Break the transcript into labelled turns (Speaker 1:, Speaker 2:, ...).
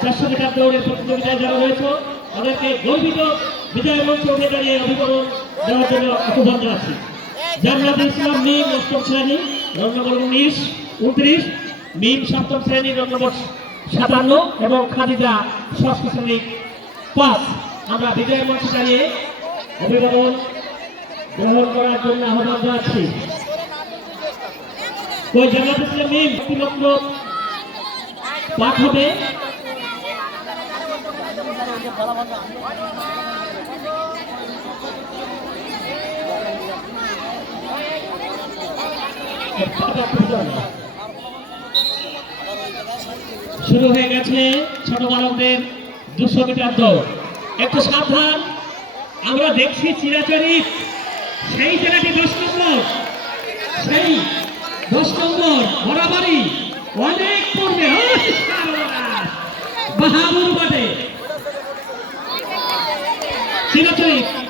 Speaker 1: চারশো মিটার দৌড়ের প্রতিযোগিতায় যারা রয়েছে, তাদেরকে গর্বিত বিজয় মঞ্চ উঠে দাঁড়িয়ে অভিভাবন দেওয়ার জন্য আহ্বান জানাচ্ছি। জান্নাত ইসলাম মিম অষ্টম শ্রেণি রোল উনিশ, উনত্রিশ। মিম সপ্তম শ্রেণি রোল সাতান্ন এবং খাদিজা ষষ্ঠ শ্রেণি পাঁচ। আমরা বিজয় মঞ্চে দাঁড়িয়ে অভিভাবন গ্রহণ করার জন্য আহ্বান জানাচ্ছি। ওই জান্নাত ইসলাম মিম হবে। শুরু হয়ে গেছে ছোট বালকদের দুশো মিটার দৌড়। একটু সাবধান। আমরা দেখছি চিরাচরিত। সেই জায়গাটি দশ নম্বর। সেই দশ নম্বর, বরাবরই। অনেক! বাহাদুর বটে। চিরাচরিত।